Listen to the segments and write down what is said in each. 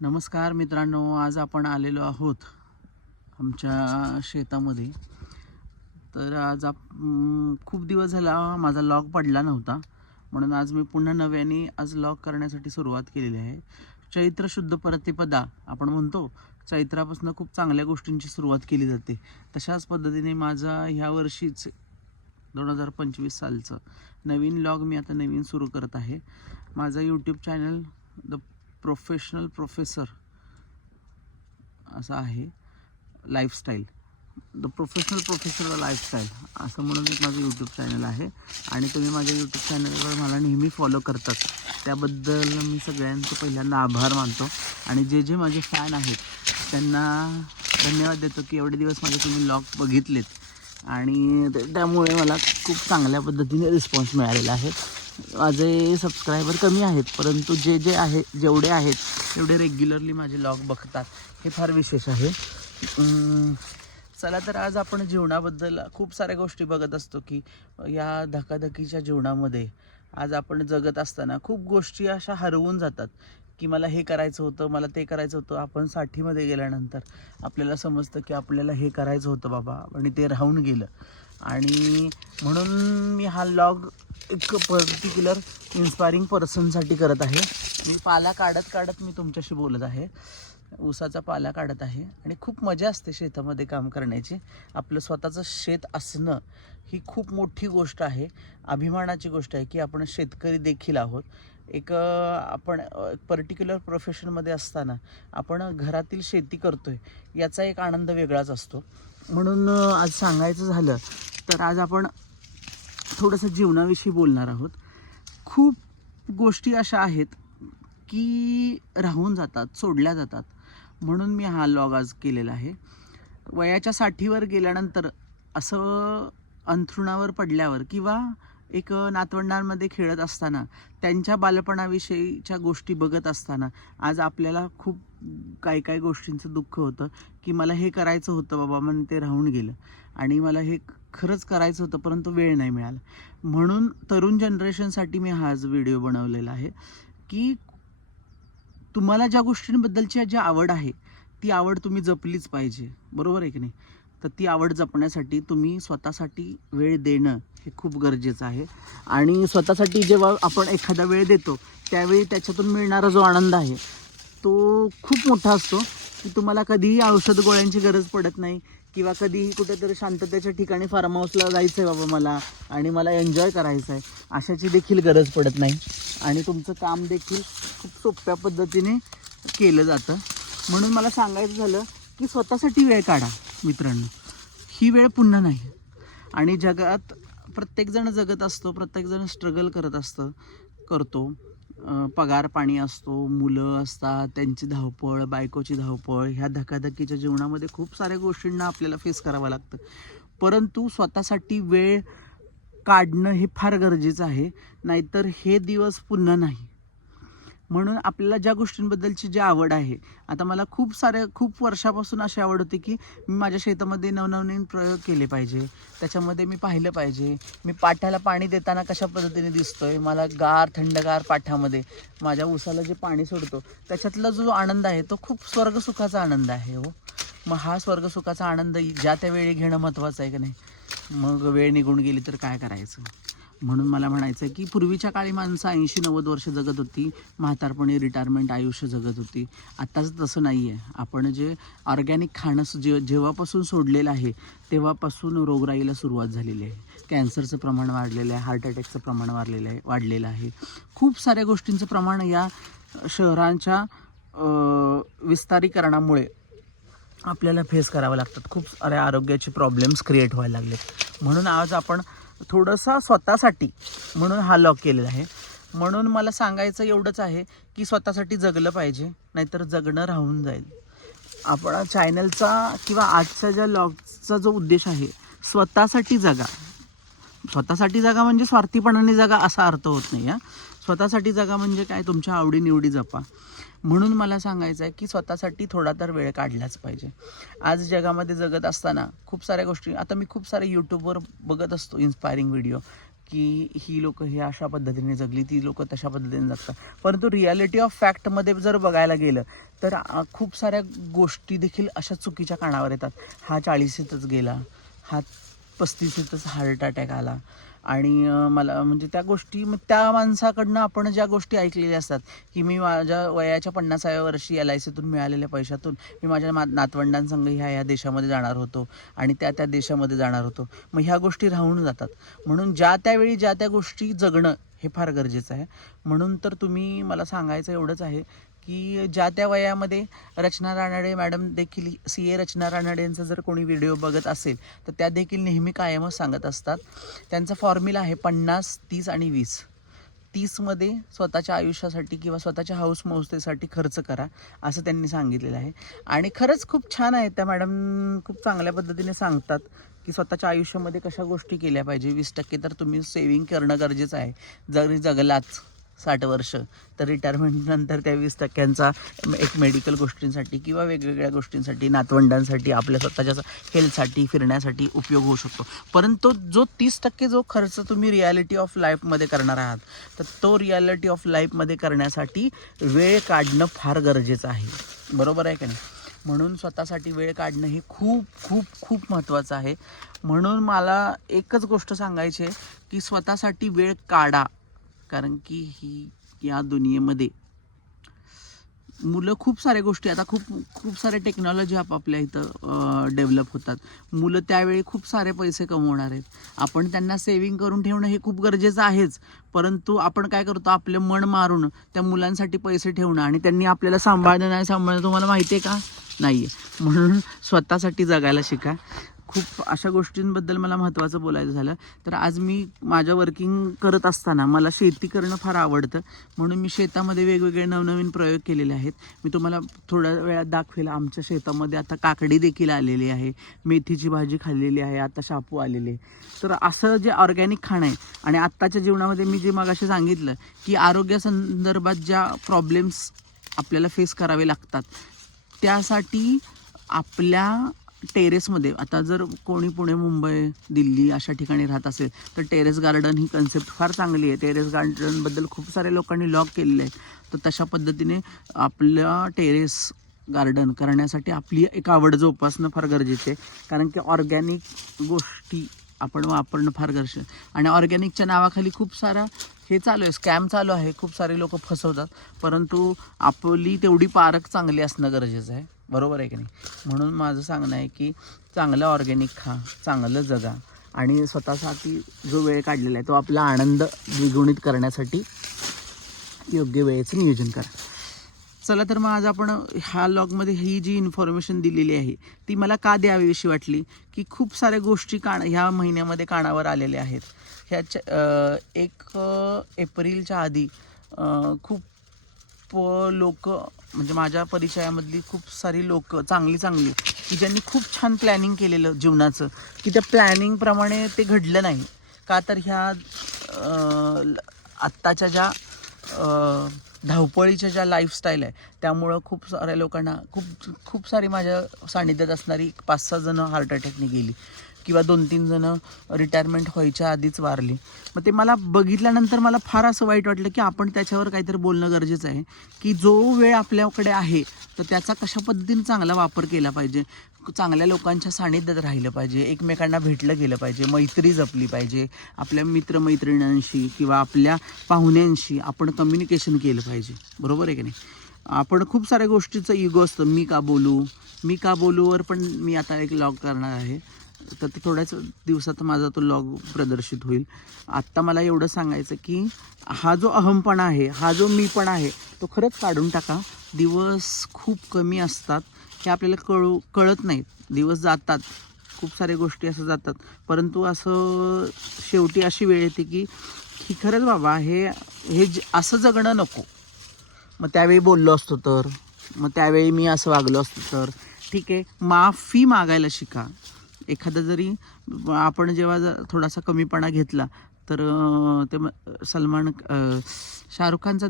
नमस्कार मित्रांनो, आज आपण आलेलो आहोत आमच्या शेतामध्ये. तर आज खूप दिवस झाला माझा लॉग पडला नव्हता, म्हणून आज मी पुन्हा नव्याने आज लॉग करण्यासाठी सुरुवात केलेली आहे. चैत्र शुद्ध प्रतिपदा आपण म्हणतो, चैत्रापासून खूप चांगल्या गोष्टींची सुरुवात केली जाते. तशाच पद्धतीने माझा ह्या वर्षीच 2025 सालचं नवीन लॉग मी आता नवीन सुरू करत आहे. माझा YouTube channel the professional professor असं आहे. Lifestyle, the professional professor lifestyle असं म्हणून एक माझं यूट्यूब चॅनल आहे. आणि तुम्ही माझ्या यूट्यूब चॅनलवर मला नेहमी फॉलो करतात, त्याबद्दल मी सगळ्यांचे पहिल्यांदा आभार मानतो. आणि जे माझे फॅन आहेत त्यांना धन्यवाद देतो की एवढे दिवस माझे तुम्ही लॉग बघितलेत आणि त्यामुळे मला खूप चांगल्या पद्धतीने रिस्पॉन्स मिळालेला आहे. माझे सबस्क्रायबर कमी आहेत, परंतु जेवढे आहेत तेवढे रेग्युलरली माझे लॉग बघतात, हे फार विशेष आहे. चला तर आज आपण जीवनाबद्दल खूप साऱ्या गोष्टी बघत असतो की या धकाधकीच्या जीवनामध्ये आज आपण जगत असताना खूप गोष्टी अशा हरवून जातात की मला हे करायचं होतं, मला ते करायचं होतं. आपण 60मध्ये गेल्यानंतर आपल्याला समजतं की आपल्याला हे करायचं होतं बाबा आणि ते राहून गेलं. आणि म्हणून मी हा लॉग एक पर्टिक्युलर इन्स्पायरिंग पर्सनसाठी करत आहे. मी पाला काढत मी तुमच्याशी बोलत आहे. ऊसाचा पाला काढत आहे आणि खूप मजा असते शेतामध्ये काम करण्याची. आपलं स्वतःचं शेत असणं ही खूप मोठी गोष्ट आहे, अभिमानाची गोष्ट आहे की आपण शेतकरी देखील आहोत. आपण पर्टिक्युलर प्रोफेशनमध्ये असताना आपण घरातील शेती करतोय याचा एक आनंद वेगळाच असतो. म्हणून आज सांगायचं झालं तर आज आपण थोडंसं जीवनाविषयी बोलणार आहोत. खूप गोष्टी अशा आहेत की राहून जातात, सोडल्या जातात, म्हणून मी हा लॉग आज केलेला आहे. वयाच्या 60वर गेल्यानंतर असं अंथरुणावर पडल्यावर किंवा एक नातवंडांमध्ये खेळत असताना त्यांच्या बालपणाविषयीच्या गोष्टी बघत असताना आज आपल्याला खूप काही गोष्टींचं दुःख होतं की मला हे करायचं होतं बाबा, म्हणून ते राहून गेलं. आणि मला हे खरंच करायचं होतं परंतु वेळ नाही मिळाला. म्हणून तरुण जनरेशनसाठी मी हा आज व्हिडिओ बनवलेला आहे की तुम्हाला ज्या गोष्टींबद्दलची जी आवड आहे ती आवड तुम्ही जपलीच पाहिजे, बरोबर आहे की नाही? तर ती आवड जपण्यासाठी तुम्ही स्वतःसाठी वेळ देणं हे खूप गरजेचं आहे. आणि स्वतःसाठी जेव्हा आपण एखादा वेळ देतो त्यावेळी त्याच्यातून मिळणारा जो आनंद आहे तो खूप मोठा असतो की तुम्हाला कधीही औषध गोळ्यांची गरज पडत नाही किंवा कधीही कुठेतरी शांततेच्या ठिकाणी फार्म हाऊसला जायचं आहे बाबा मला आणि मला एन्जॉय करायचं आहे अशाची देखील गरज पडत नाही. आणि तुमचं काम देखील खूप सोप्या पद्धतीने केलं जातं. म्हणून मला सांगायचं झालं की स्वतःसाठी वेळ काढा मित्रांनो, ही वेळ पुन्हा नाही. आणि जगात प्रत्येकजण जगत असतो, प्रत्येकजण स्ट्रगल करतो. पगार पाणी असतो, मुलं असतात, त्यांची धावपळ, बायकोची धावपळ, ह्या धकाधकीच्या जीवनामध्ये खूप साऱ्या गोष्टींना आपल्याला फेस करावं लागतं. परंतु स्वतःसाठी वेळ काढणं हे फार गरजेचं आहे, नाहीतर हे दिवस पुन्हा नाही. म्हणून आपल्याला ज्या गोष्टींबद्दलची जी आवड आहे, आता मला खूप वर्षापासून अशी आवड होती की मी माझ्या शेतामध्ये नवनवीन प्रयोग केले पाहिजे, त्याच्यामध्ये मी पाहिलं पाहिजे मी पाठ्याला पाणी देताना कशा पद्धतीने दिसतोय. मला थंडगार पाठ्यामध्ये माझ्या ऊसाला जे पाणी सोडतो त्याच्यातला जो आनंद आहे तो खूप स्वर्गसुखाचा आनंद आहे हो. मग हा स्वर्गसुखाचा आनंद ज्या त्या वेळी घेणं महत्त्वाचं आहे की नाही? मग वेळ निघून गेली तर काय करायचं? म्हणून मला म्हणायचं आहे की पूर्वीच्या काळी माणसं 80-90 वर्ष जगत होती, म्हातारपणी रिटायरमेंट आयुष्य जगत होती. आत्ताच तसं नाही आहे. आपण जे ऑर्गॅनिक खाणं जेव्हापासून सोडलेलं आहे तेव्हापासून रोगराईला सुरुवात झालेली आहे. कॅन्सरचं प्रमाण वाढलेलं आहे, हार्ट अटॅकचं प्रमाण वाढलेलं आहे. खूप साऱ्या गोष्टींचं प्रमाण या शहरांच्या विस्तारीकरणामुळे आपल्याला फेस करावं लागतात. खूप साऱ्या आरोग्याचे प्रॉब्लेम्स क्रिएट व्हायला लागलेत. म्हणून आज आपण थोडंसं स्वतःसाठी म्हणून हा लॉग केलेला आहे. म्हणून मला सांगायचं एवढंच आहे की स्वतःसाठी जगलं पाहिजे, नाहीतर जगणं राहून जाईल. आपण चॅनलचा किंवा आजच्या ज्या लॉगचा जो उद्देश आहे, स्वतःसाठी जगा. स्वतःसाठी जगा म्हणजे स्वार्थीपणाने जगा असा अर्थ होत नाही. स्वतःसाठी जगा म्हणजे काय, तुमच्या आवडीनिवडी जपा. म्हणून मला सांगायचं आहे की स्वतःसाठी थोडा तर वेळ काढलाच पाहिजे. आज जगामध्ये जगत असताना खूप साऱ्या गोष्टी, आता मी खूप सारे यूट्यूबवर बघत असतो इन्स्पायरिंग व्हिडिओ की ही लोक हे अशा पद्धतीने जगली, ती लोक तशा पद्धतीने जगतात. परंतु रियालिटी ऑफ फॅक्टमध्ये जर बघायला गेलं तर खूप साऱ्या गोष्टी देखील अशा चुकीच्या कानावर येतात. हा 40शीतच गेला, हा 35शीतच हार्ट अटॅक आला. आणि मला म्हणजे त्या गोष्टी, मग त्या माणसाकडनं आपण ज्या गोष्टी ऐकलेल्या असतात की मी माझ्या वयाच्या 50व्या वर्षी LICतून मिळालेल्या पैशातून मी माझ्या नातवंडांसंग ह्या देशामध्ये जाणार होतो आणि त्या देशामध्ये जाणार होतो, मग ह्या गोष्टी राहून जातात. म्हणून ज्या त्यावेळी ज्या त्या गोष्टी जगणं हे फार गरजेचं आहे. म्हणून तर तुम्ही, मला सांगायचं एवढंच आहे की ज्या त्या वयामध्ये रचना रानडे मॅडम देखील, CA रचना रानडे यांचा जर कोणी व्हिडिओ बघत असेल तर त्या देखील नेहमी कायमच सांगत असतात, त्यांचा फॉर्म्युला आहे 50, 30 आणि 20. 30मध्ये स्वतःच्या आयुष्यासाठी किंवा स्वतःच्या हाऊस मौजेसाठी खर्च करा, असं त्यांनी सांगितलेलं आहे. आणि खरंच खूप छान आहे, त्या मॅडम खूप चांगल्या पद्धतीने सांगतात की स्वतःच्या आयुष्यामध्ये कशा गोष्टी केल्या पाहिजे. 20% तर तुम्ही सेविंग करणं गरजेचं आहे. जरी जगलाच 60 वर्ष तर रिटायरमेंट नंतर त्या 20%चा एक मेडिकल गोष्टींसाठी किंवा वेगवेगळ्या गोष्टींसाठी, नातवंडांसाठी, आपल्या स्वतःच्या हेल्थसाठी, फिरण्यासाठी उपयोग होऊ शकतो. परंतु जो 30% जो खर्च तुम्ही रियालिटी ऑफ लाईफमध्ये करणार आहात, तर तो रियालिटी ऑफ लाईफमध्ये करण्यासाठी वेळ काढणं फार गरजेचं आहे. बरोबर आहे का नाही? म्हणून स्वतःसाठी वेळ काढणं हे खूप खूप खूप महत्त्वाचं आहे. म्हणून मला एकच गोष्ट सांगायची आहे की स्वतःसाठी वेळ काढा. कारण की या दुनियेमध्ये मुलं खूप साऱ्या गोष्टी, आता खूप साऱ्या टेक्नॉलॉजी आपापल्या इथं डेव्हलप होतात. मुलं त्यावेळी खूप सारे पैसे कमवणार आहेत. आपण त्यांना सेव्हिंग करून ठेवणं हे खूप गरजेचं आहेच. परंतु आपण काय करतो, आपलं मन मारून त्या मुलांसाठी पैसे ठेवणं आणि त्यांनी आपल्याला सांभाळणं नाही सांभाळणं तुम्हाला माहिती आहे का? नाही आहे. म्हणून स्वतःसाठी जगायला शिका. खूप अशा गोष्टींबद्दल मला महत्त्वाचं बोलायचं झालं तर आज मी माझ्या वर्किंग करत असताना मला शेती करणं फार आवडतं. म्हणून मी शेतामध्ये वेगवेगळे नवनवीन प्रयोग केलेले आहेत. मी तुम्हाला थोड्या वेळात दाखवेल. आमच्या शेतामध्ये आता काकडी देखील आलेली आहे, मेथीची भाजी खाल्लेली आहे, आता शापू आलेले. तर असं जे ऑर्गॅनिक खाणं आहे आणि आत्ताच्या जीवनामध्ये मी जे मगाशी सांगितलं की आरोग्यासंदर्भात ज्या प्रॉब्लेम्स आपल्याला फेस करावे लागतात, त्यासाठी आपल्या टेरेसमध्ये, आता जर कोणी पुणे, मुंबई, दिल्ली अशा ठिकाणी राहत असेल तर टेरेस गार्डन ही कन्सेप्ट फार चांगली आहे. टेरेस गार्डनबद्दल खूप सारे लोकांनी लॉग केलेले आहेत. तर तशा पद्धतीने आपल्या टेरेस गार्डन करण्यासाठी आपली एक आवड जोपासणं फार गरजेचं आहे. कारण की ऑर्गॅनिक गोष्टी आपण वापरणं फार गरजेचं आहे. आणि ऑर्गॅनिकच्या नावाखाली खूप सारा हे चालू आहे, स्कॅम चालू आहे, खूप सारे लोक फसवतात. परंतु आपली तेवढी पारख चांगली असणं गरजेचं आहे. बरोबर आहे की नाही? म्हणून माझं सांगणं आहे की चांगलं ऑर्गॅनिक खा, चांगलं जगा आणि स्वतःसाठी जो वेळ काढलेला आहे तो आपला आनंद द्विगुणित करण्यासाठी योग्य वेळेचं नियोजन करा. चला तर मग आज आपण ह्या लॉगमध्ये ही जी इन्फॉर्मेशन दिलेली आहे ती मला का द्यावीशी वाटली की खूप साऱ्या गोष्टी ह्या महिन्यामध्ये कानावर आलेल्या आहेत. ह्याच्या 1 एप्रिलच्या आधी खूप लोक, म्हणजे माझ्या परिचयामधली खूप सारी लोक चांगली की ज्यांनी खूप छान प्लॅनिंग केलेलं जीवनाचं, की त्या प्लॅनिंगप्रमाणे ते घडलं नाही. का तर ह्या आत्ताच्या ज्या धावपळीच्या ज्या लाईफस्टाईल आहे त्यामुळं खूप साऱ्या लोकांना खूप सारी माझ्या सानिध्यात असणारी 5-6 जणं हार्ट अटॅकने गेली किंवा 2-3 जणं रिटायरमेंट व्हायच्या आधीच वारली. मग ते मला बघितल्यानंतर मला फार असं वाईट वाटलं की आपण त्याच्यावर काहीतरी बोलणं गरजेचं आहे की जो वेळ आपल्याकडे आहे तर त्याचा कशा पद्धतीने चांगला वापर केला पाहिजे, चांगल्या लोकांच्या सानिध्यात राहिलं पाहिजे, एकमेकांना भेटलं गेलं पाहिजे, मैत्री जपली पाहिजे, आपल्या मित्रमैत्रिणींशी किंवा आपल्या पाहुण्यांशी आपण कम्युनिकेशन केलं पाहिजे. बरोबर आहे की नाही? आपण खूप साऱ्या गोष्टीचं इगो असतं, मी का बोलूवर पण मी आता एक लॉग करणार आहे. तर ते थोड्याच दिवसात माझा तो लॉग प्रदर्शित होईल. आत्ता मला एवढं सांगायचं की हा जो अहमपणा आहे, हा जो मीपणा आहे तो खरंच काढून टाका. दिवस खूप कमी असतात हे आपल्याला कळत नाहीत. दिवस जातात, खूप साऱ्या गोष्टी असं जातात, परंतु असं शेवटी अशी वेळ येते की खरंच बाबा हे असं जगणं नको. मग त्यावेळी बोललो असतो तर, मग त्यावेळी मी असं वागलो असतो तर, ठीक आहे. माफी मागायला शिका. एखादा जरी आपण जेव्हा थोडासा कमीपणा घेतला तर ते शाहरुख खानचा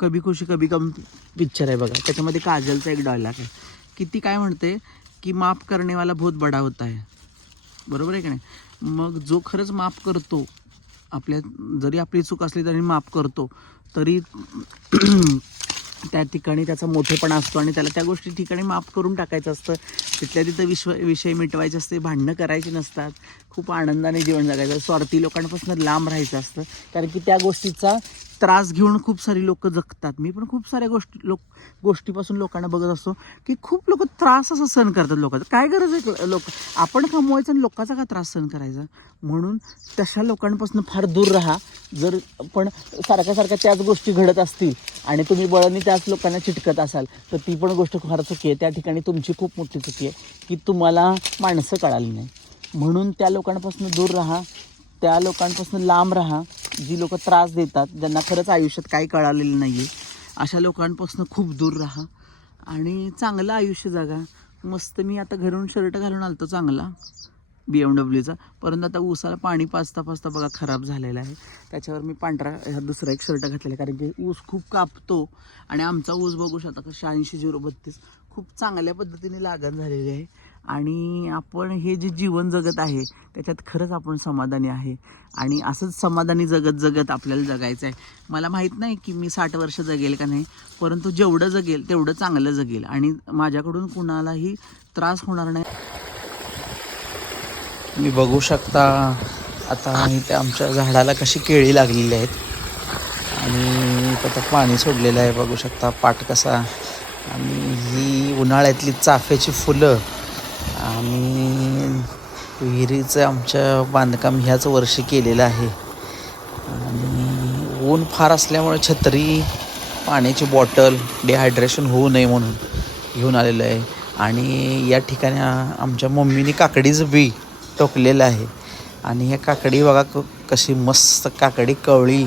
कभी खुशी कभी गम पिक्चर आहे बघा, त्याच्यामध्ये काजलचा एक डायलॉग आहे की ती काय म्हणते की माफ करणे वाला बहुत बडा होता है. बरोबर आहे की नाही? मग जो खरंच माफ करतो जरी आपली चूक असली तरी माफ करतो, तरी त्या ठिकाणी त्याचा मोठेपणा असतो आणि त्याला त्या गोष्टी ठिकाणी माफ करून टाकायचं असतं. तिथल्या तिथं विषय मिटवायचे असते, भांडणं करायची नसतात, खूप आनंदाने जीवन जगायचं, स्वार्थी लोकांपासून लांब राहायचं असतं. कारण की त्या गोष्टीचा त्रास घेऊन खूप सारी लोक जगतात. मी पण खूप साऱ्या गोष्टीपासून लोकांना बघत असतो की खूप लोक त्रास असं सहन करतात. लोकांचं काय गरज आहे, आपण कमवायचं आणि लोकांचा का त्रास सहन करायचा. म्हणून तशा लोकांपासून फार दूर राहा. जर पण सारख्या त्याच गोष्टी घडत असतील आणि तुम्ही बळाने त्याच लोकांना चिटकत असाल तर ती पण गोष्ट फार चुकी आहे. त्या ठिकाणी तुमची खूप मोठी चुकी आहे की तुम्हाला माणसं कळाली नाही. म्हणून त्या लोकांपासून दूर राहा, त्या लोकांपासून लांब राहा जी लोक त्रास देतात, ज्यांना खरंच आयुष्यात काही कळालेलं नाही आहे, अशा लोकांपासून खूप दूर राहा आणि चांगलं आयुष्य जगा. मस्त मी आता घरून शर्ट घालून आलतो चांगला BMWचा, परंतु आता ऊसाला पाणी पाजता बघा खराब झालेला आहे. त्याच्यावर मी पांढरा दुसरा एक शर्ट घातलेला आहे, कारण की ऊस खूप कापतो आणि आमचा ऊस बघू शकता का 86-032 खूप चांगल्या पद्धतीने लागण झालेली आहे. आणि आपण हे जे जीवन जगत आहे त्याच्यात खरंच आपण समाधानी आहे आणि असंच समाधानी जगत आपल्याला जगायचं आहे. मला माहीत नाही की मी 60 वर्ष जगेल का नाही, परंतु जेवढं जगेल तेवढं चांगलं जगेल आणि माझ्याकडून कुणालाही त्रास होणार नाही. तुम्ही बघू शकता आता इथे आमच्या झाडाला कशी केळी लागलेली आहेत आणि आता पाणी सोडलेलं आहे. बघू शकता पाट कसा. आणि ही उन्हाळ्यातली चाफ्याची फुलं आणि विहिरीचं आमच्या बांधकाम ह्याच वर्षी केलेलं आहे. आणि ऊन फार असल्यामुळे छत्री, पाण्याची बॉटल, डिहायड्रेशन होऊ नये म्हणून घेऊन आलेलं आहे. आणि या ठिकाणी आमच्या मम्मीने काकडीचं बी टोकलेलं आहे आणि ह्या काकडी बघा कशी मस्त काकडी कवळी,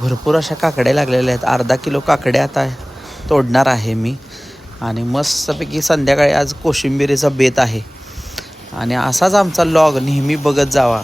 भरपूर अशा काकड्या लागलेल्या आहेत. अर्धा किलो काकड्या आता तोडणार आहे मी आणि मस्तपैकी संध्याकाळी आज कोशिंबिरीचा बेत आहे. आणि असाच आमचा लॉग नेहमी बघत जावा.